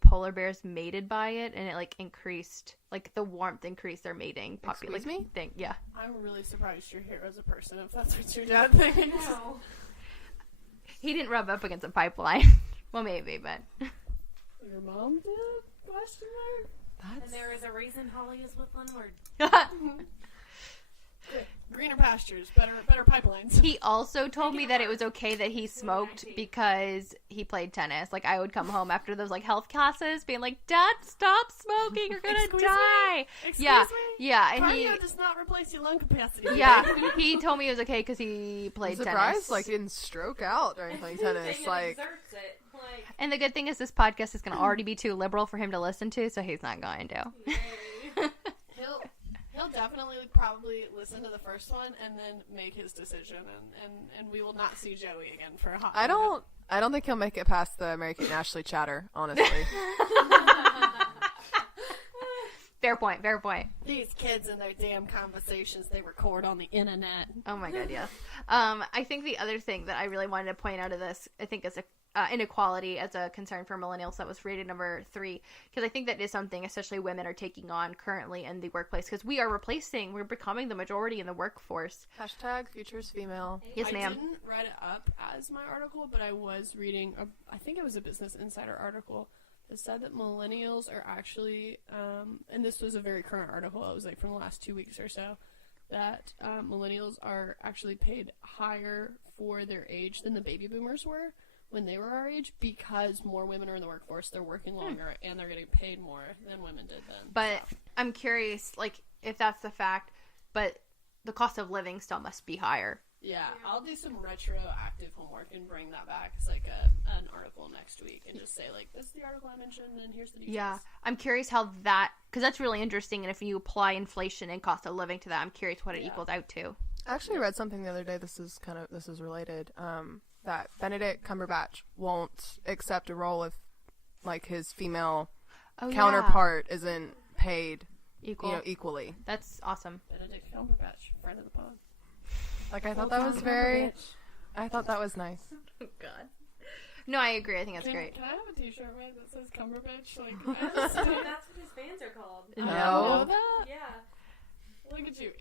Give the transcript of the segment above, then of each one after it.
polar bears mated by it, and it like increased, like the warmth increased their mating population thing. Yeah. I'm really surprised you're here as a person if that's what your dad thinks. No. He didn't rub up against a pipeline. Well, maybe, but Your mom did? Question mark? And there is a reason Holly is with Leonard. Greener pastures, better pipelines. he also told me that it was okay that he smoked because he played tennis. Like, I would come home after those like health classes being like, Dad, stop smoking, you're gonna Excuse die. Excuse Yeah, me? yeah, and Cardio does not replace your lung capacity. yeah, he told me it was okay because he played I'm surprised, tennis. like, he didn't stroke out during playing tennis. Like, exerts it. Like, And the good thing is this podcast is going to already be too liberal for him to listen to, so he's not going to. He'll definitely probably listen to the first one and then make his decision, and we will not see Joey again for a hot minute. I don't think he'll make it past the Mary Kate and Ashley chatter, honestly. Fair point, fair point. These kids and their damn conversations they record on the internet. Oh my god, yes. I think the other thing that I really wanted to point out of this, I think, is inequality as a concern for millennials. That was rated number 3, because I think that is something especially women are taking on currently in the workplace, because we're becoming the majority in the workforce. Hashtag futures female. Yes, ma'am. I didn't read it up as my article, but I was reading, I think it was a Business Insider article that said that millennials are actually, and this was a very current article, it was like from the last 2 weeks or so, that millennials are actually paid higher for their age than the baby boomers were when they were our age, because more women are in the workforce, they're working longer, and they're getting paid more than women did then. But I'm curious, like, if that's the fact, but the cost of living still must be higher. Yeah, I'll do some retroactive homework and bring that back as like an article next week and just say like, this is the article I mentioned and here's the details. Yeah, I'm curious how that, because that's really interesting, and if you apply inflation and cost of living to that, I'm curious what it equals out to. I actually read something the other day, this is related, that Benedict Cumberbatch won't accept a role if, like, his female counterpart isn't paid equally. That's awesome. Benedict Cumberbatch, friend of the pod. Like, I thought that was nice. Oh, God. No, I agree. I think that's great. Can I have a t-shirt made that says Cumberbatch? Like, that's what his fans are called. I didn't know that. Yeah. Look at you.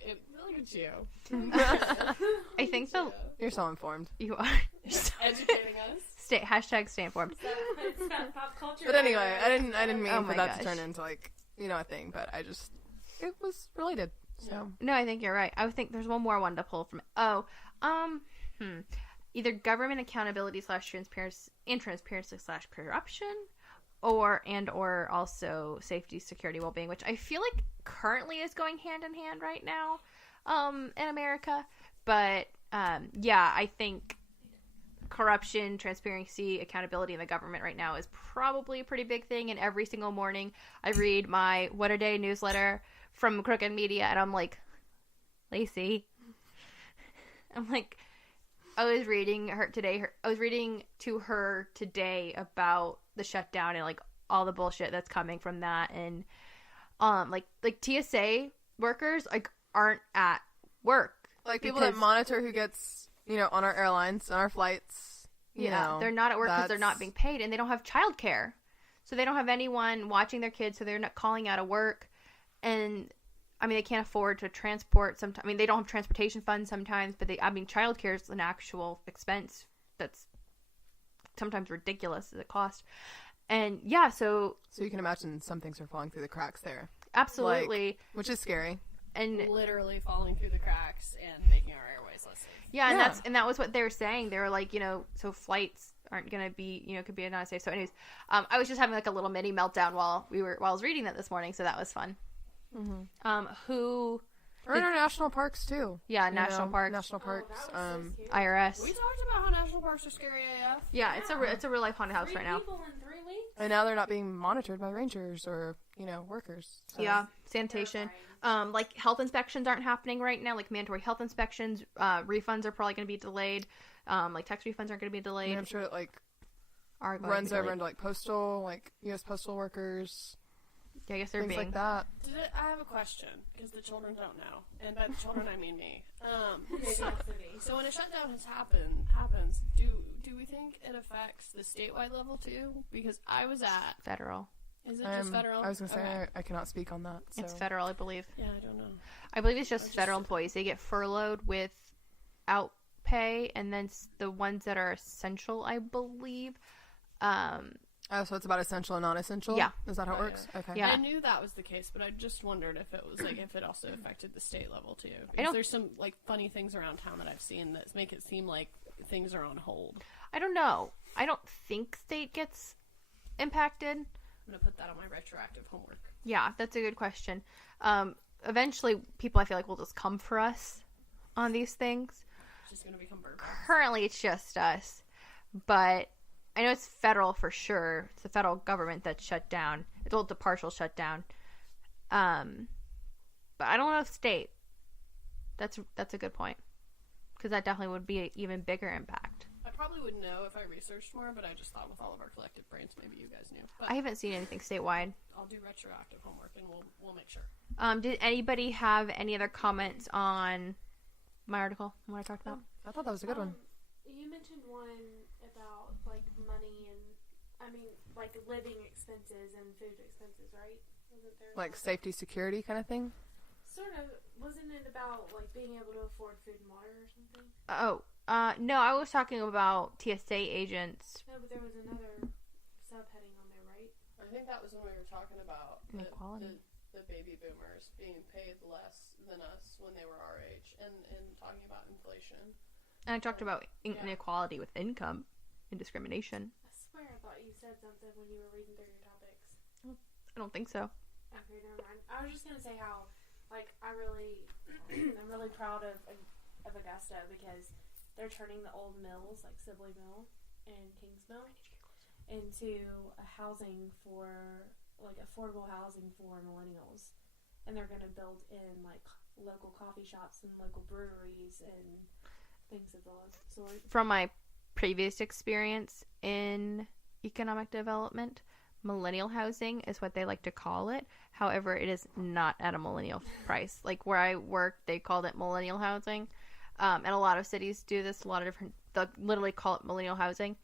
Look at you. I think You're so informed. you are. Educating us. Hashtag stay informed. It's that pop culture. But anyway, I didn't mean Oh for my that to gosh. turn into, like, a thing, but it was related, so. No, I think you're right. I would think there's one more one to pull from. Either government accountability / transparency / corruption, or also safety, security, well-being, which I feel like currently is going hand in hand right now, in America. But I think corruption, transparency, accountability in the government right now is probably a pretty big thing. And every single morning I read my What a Day newsletter from Crooked Media, and I'm like, Lacey, I was reading to her today about the shutdown and like all the bullshit that's coming from that, and like TSA workers like aren't at work. Like, people that monitor who gets, on our airlines, on our flights, you know. They're not at work because they're not being paid, and they don't have childcare. So they don't have anyone watching their kids, so they're not calling out of work. And, I mean, they can't afford to transport sometimes. I mean, they don't have transportation funds sometimes, but childcare is an actual expense that's sometimes ridiculous as a cost. And, yeah, so you can imagine some things are falling through the cracks there. Absolutely. Like, which is scary. And literally falling through the cracks and making our airways less safe. Yeah, and that was what they were saying. They were like, so flights aren't gonna be, could be not safe. So, anyways, I was just having like a little mini meltdown while I was reading that this morning, so that was fun. Mm-hmm. We're in our national parks too. Yeah, national parks. IRS. We talked about how national parks are scary AF. Yeah, it's a real life haunted house right now. 3 people in 3 weeks. And now they're not being monitored by rangers or workers. So. Yeah, sanitation. Like health inspections aren't happening right now. Like mandatory health inspections. Refunds are probably going to be delayed. Like tax refunds aren't going to be delayed. And I'm sure it runs over into postal, U.S. postal workers. Yeah, I guess they're things being like that. I have a question, because the children don't know. And by the children, I mean me. So when a shutdown happens, do we think it affects the statewide level too? Because I was at... federal. Is it just federal? I was going to say, Okay. I cannot speak on that. So. It's federal, I believe. Yeah, I don't know. I believe it's just federal employees. They get furloughed without pay, and then the ones that are essential, I believe. Oh, so it's about essential and non-essential? Yeah. Is that how it works? Okay. Yeah. I knew that was the case, but I just wondered if it was like if it also affected the state level too. Because there's some like funny things around town that I've seen that make it seem like things are on hold. I don't know. I don't think state gets impacted. I'm gonna put that on my retroactive homework. Yeah, that's a good question. Eventually, people I feel like will just come for us on these things. It's just gonna become burden. Currently, it's just us, but I know it's federal for sure. It's the federal government that's shut down. It's all the partial shutdown. But I don't know if state. That's a good point, because that definitely would be an even bigger impact. I probably would know if I researched more, but I just thought with all of our collective brains, maybe you guys knew. But I haven't seen anything statewide. I'll do retroactive homework and we'll make sure. Did anybody have any other comments on my article? What I talked about? I thought that was a good one. You mentioned one about like money and like living expenses and food expenses, right? Wasn't there Like safety, security kind of thing? sort of? Wasn't it about like being able to afford food and water or something? No, I was talking about TSA agents. No, but there was another subheading on there, right? I think that was when we were talking about Inequality. the baby boomers being paid less than us when they were our age, and talking about inflation. And I talked about inequality with income and discrimination. I swear I thought you said something when you were reading through your topics. I don't think so. Okay, never mind. I was just gonna say how, like, I'm really proud of Augusta because they're turning the old mills, like Sibley Mill and Kings Mill, into a housing for, like, affordable housing for millennials. And they're gonna build in, like, local coffee shops and local breweries and things of the sort. From my previous experience in economic development, millennial housing is what they like to call it. However, it is not at a millennial price. Like where I work, they called it millennial housing. And a lot of cities do this. A lot of different, they'll literally call it millennial housing.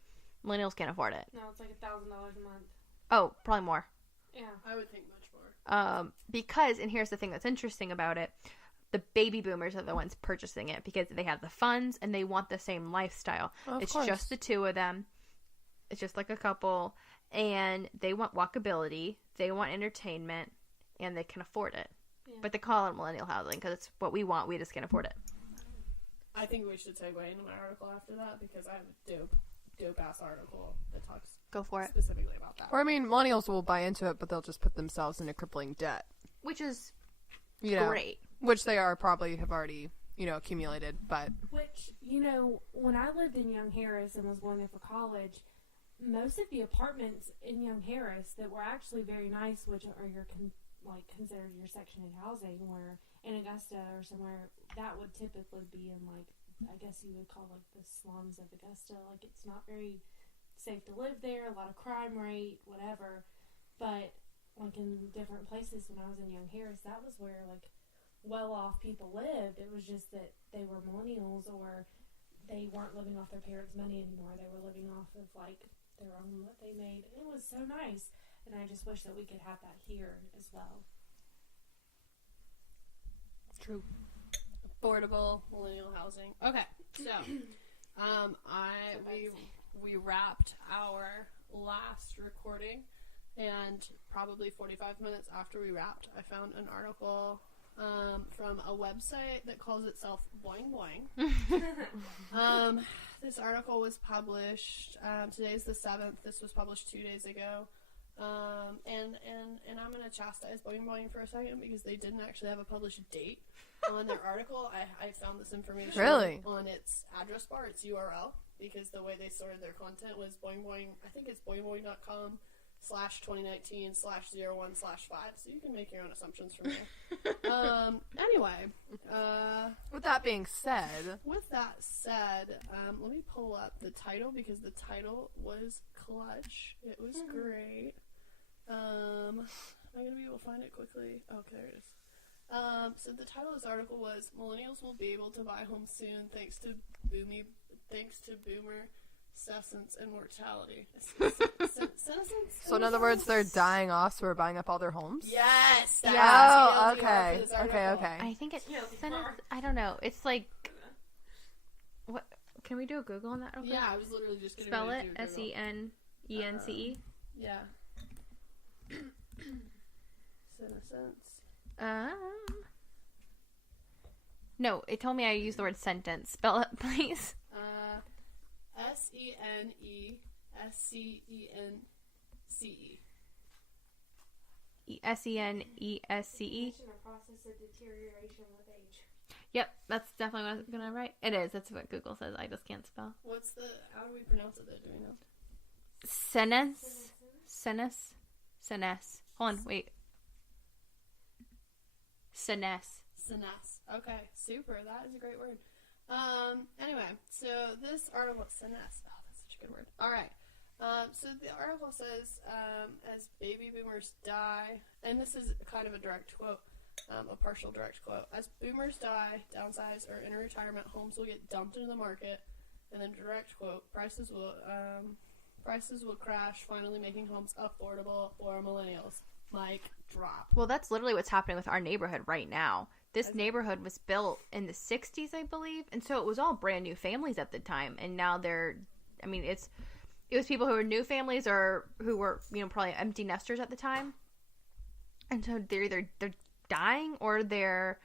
Millennials can't afford it. No, it's like $1,000 a month. Oh, probably more. Yeah. I would think much more. Because, and here's the thing that's interesting about it, the baby boomers are the ones purchasing it because they have the funds and they want the same lifestyle. Of It's course. just the two of them. It's just like a couple. And they want walkability, they want entertainment, and they can afford it. Yeah. But they call it millennial housing because it's what we want. We just can't afford it. I think we should segue into my article after that because I have a dope ass article that talks Go for it. specifically about that. Or, I mean, millennials will buy into it, but they'll just put themselves into crippling debt. Which is You know, great. Which they probably have already, accumulated, but... Which, when I lived in Young Harris and was going there for college, most of the apartments in Young Harris that were actually very nice, which are considered your Section 8 housing, where in Augusta or somewhere, that would typically be in, like, I guess you would call, like, the slums of Augusta. Like, it's not very safe to live there, a lot of crime rate, whatever. But, like, in different places when I was in Young Harris, that was where, like, well-off people lived. It was just that they were millennials or they weren't living off their parents' money anymore. They were living off of, like, their own, what they made. It was so nice. And I just wish that we could have that here as well. True. Affordable millennial housing. Okay, so we wrapped our last recording, and probably 45 minutes after we wrapped, I found an article from a website that calls itself Boing Boing. This article was published, today's the 7th, this was published 2 days ago. And I'm going to chastise Boing Boing for a second because they didn't actually have a published date on their article. I found this information Really? on its address bar, its URL, because the way they sorted their content was Boing Boing, I think it's boingboing.com/2019/01/5, so you can make your own assumptions from there. Anyway, With that being said... with that said, let me pull up the title because the title was clutch. It was great. Am I going to be find it quickly. Oh, okay, there it is. So the title of this article was "Millennials will be able to buy homes soon thanks to boomer senescence and mortality." Senescence? So in other words, they're dying off, so we're buying up all their homes? Yes. That's Oh, the TLDR okay. for this article. Okay. I think it's I don't know. It's like what? Can we do a Google on that? Real quick? Yeah, I was literally just getting Spell ready it. to Google. SENENCE. Yeah. Senescence. No, it told me I used the word sentence. Spell it, please. SENESCENCE. SENESCE. A process of deterioration with age. Yep, that's definitely what I was gonna write. It is. That's what Google says. I just can't spell. How do we pronounce it though? Do we know? Senes. Hold on, wait. Senes. Okay, super. That is a great word. Anyway, so this article, senes. Oh, that's such a good word. All right. So the article says, as baby boomers die, and this is kind of a direct quote, a partial direct quote. As boomers die, downsize, or enter retirement, homes will get dumped into the market. And then direct quote, prices will crash, finally making homes affordable for millennials. Mic drop. Well, that's literally what's happening with our neighborhood right now. This neighborhood was built in the 60s, I believe, and so it was all brand new families at the time. And now it was people who were new families or who were, probably empty nesters at the time. And so they're dying or they're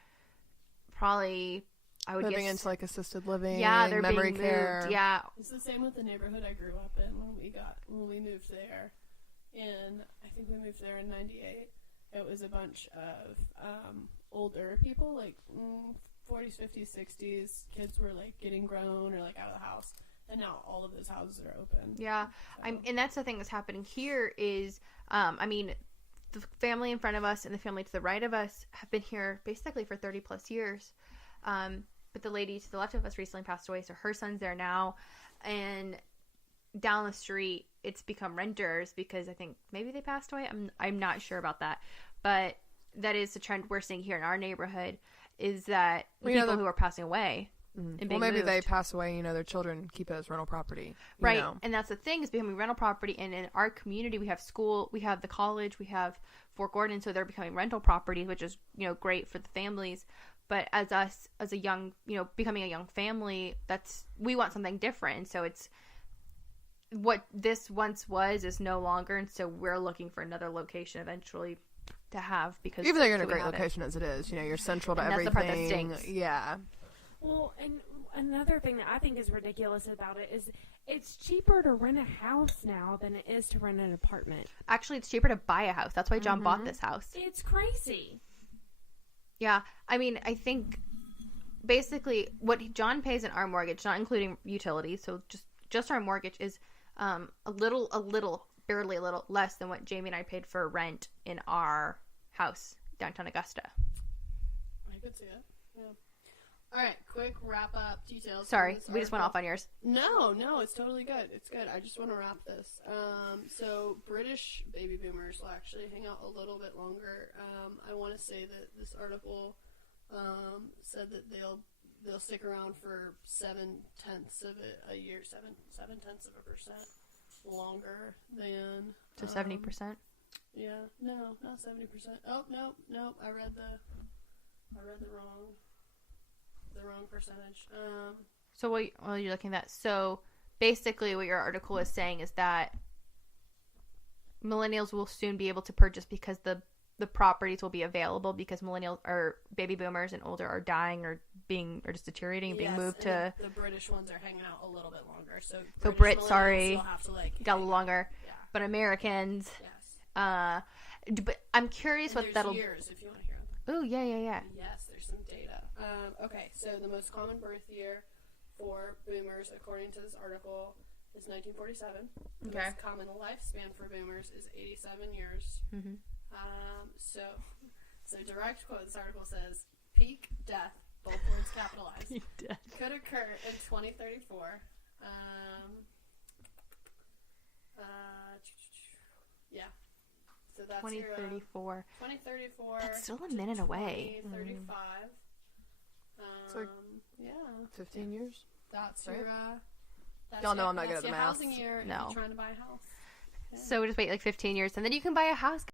probably, I would guess, Moving into like assisted living, yeah, they're memory being care. moved. Yeah, It's the same with the neighborhood I grew up in when we moved there. And I think we moved there in 98. It was a bunch of older people, like 40s, 50s, 60s. Kids were like getting grown or like out of the house. And now all of those houses are open. yeah. So. And that's the thing that's happening here is, the family in front of us and the family to the right of us have been here basically for 30 plus years. But the lady to the left of us recently passed away, so her son's there now. And down the street, it's become renters because I think maybe they passed away. I'm not sure about that. But that is the trend we're seeing here in our neighborhood is that people who are passing away and being maybe moved. they pass away, their children keep it as rental property. Right. And that's the thing is becoming rental property. And in our community, we have school, we have the college, we have Fort Gordon. So they're becoming rental properties, which is, great for the families. But as us, as a young, becoming a young family, we want something different. And so it's what this once was is no longer. And so we're looking for another location eventually to have because even though you're in a great location as it is, you're central to everything. That's the part that stinks. Yeah. Well, and another thing that I think is ridiculous about it is it's cheaper to rent a house now than it is to rent an apartment. Actually, it's cheaper to buy a house. That's why John bought this house. It's crazy. Yeah. I think basically what John pays in our mortgage, not including utilities, so just our mortgage is barely a little less than what Jamie and I paid for rent in our house downtown Augusta. I could see it. Yeah. All right, quick wrap up details. Sorry, we just went off on yours. No, it's totally good. It's good. I just want to wrap this. So British baby boomers will actually hang out a little bit longer. I want to say that this article said that they'll stick around for 7/10 of a year, 7/10 of a percent longer than. So 70%. Yeah, no, not 70%. Oh, no, I read the wrong percentage. So what you're looking at? So basically, what your article is saying is that millennials will soon be able to purchase because the properties will be available because millennials or baby boomers and older are dying or just deteriorating and being moved to. The British ones are hanging out a little bit longer. So Brits, sorry, have to, got a little longer. Yeah. But Americans. Yes. But I'm curious what that'll. Years if you want to hear them. Oh yeah. Yes, there's some data. Okay, so the most common birth year for boomers, according to this article, is 1947. The Okay. most common lifespan for boomers is 87 years. Mm-hmm. So direct quote, this article says, peak death, both words capitalized, could occur in 2034. Yeah. So that's 2034. 2034. That's still a minute away. 2035. It's like yeah. 15 years. That's right? your. That's Y'all know your, I'm not good at that's the your math. housing year if No. you're trying to buy a house. Yeah. So just wait like 15 years, and then you can buy a house.